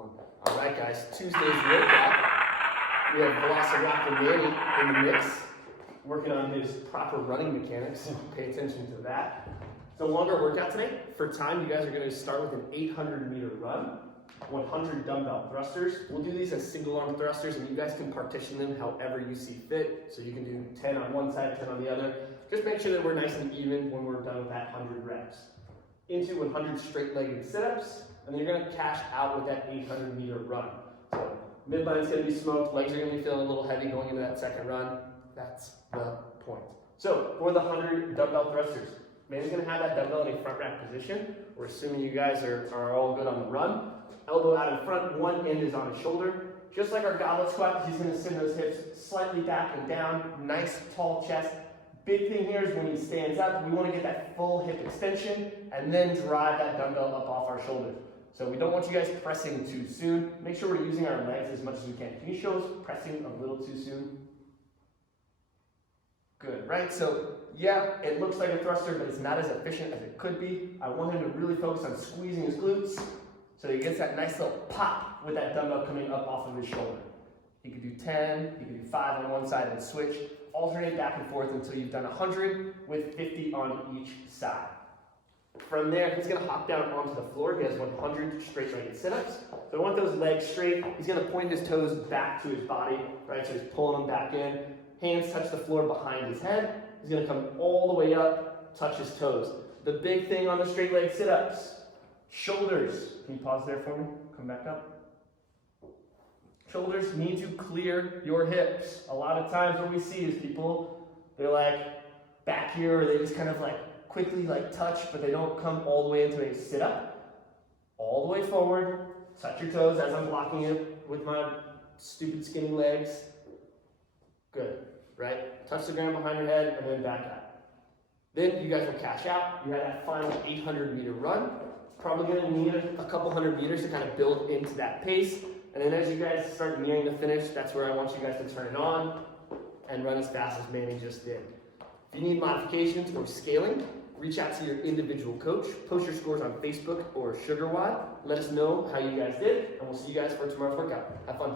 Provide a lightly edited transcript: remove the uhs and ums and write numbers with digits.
1. All right, guys, Tuesday's workout. We have Velociraptor Manny in the mix, working on his proper running mechanics. Pay attention to that. It's a longer workout today. For time, you guys are going to start with an 800-meter run, 100 dumbbell thrusters. We'll do these as single-arm thrusters, and you guys can partition them however you see fit. So you can do 10 on one side, 10 on the other. Just make sure that we're nice and even when we're done with that 100 reps. Into 100 straight-legged sit-ups, and then you're going to cash out with that 800-meter run. So midline's going to be smoked, legs are going to be feeling a little heavy going into that second run. That's the point. So for the 100 dumbbell thrusters, Manny's going to have that dumbbell in a front rack position. We're assuming you guys are all good on the run. Elbow out in front, one end is on his shoulder. Just like our goblet squat, he's going to send those hips slightly back and down. Nice tall chest. Big thing here is when he stands up, we want to get that full hip extension and then drive that dumbbell up off our shoulders. So we don't want you guys pressing too soon. Make sure we're using our legs as much as we can. Can you show us pressing a little too soon? Good, right? So yeah, it looks like a thruster, but it's not as efficient as it could be. I want him to really focus on squeezing his glutes so he gets that nice little pop with that dumbbell coming up off of his shoulder. He could do 10, he could do 5 on one side and switch. Alternate back and forth until you've done 100 with 50 on each side. From there, he's going to hop down onto the floor. He has 100 straight-legged sit-ups. So I want those legs straight. He's going to point his toes back to his body, right? So he's pulling them back in. Hands touch the floor behind his head. He's going to come all the way up, touch his toes. The big thing on the straight-legged sit-ups, shoulders. Can you pause there for me? Come back up. Shoulders need to clear your hips. A lot of times what we see is people, they're like back here, or they just kind of like quickly like touch, but they don't come all the way into a sit-up. All the way forward, touch your toes as I'm blocking it with my stupid skinny legs. Good, right? Touch the ground behind your head and then back up. Then you guys will cash out. You have that final 800-meter run. Probably gonna need a couple hundred meters to kind of build into that pace. And then as you guys start nearing the finish, that's where I want you guys to turn it on and run as fast as Manny just did. If you need modifications or scaling, reach out to your individual coach. Post your scores on Facebook or SugarWOD. Let us know how you guys did, and we'll see you guys for tomorrow's workout. Have fun.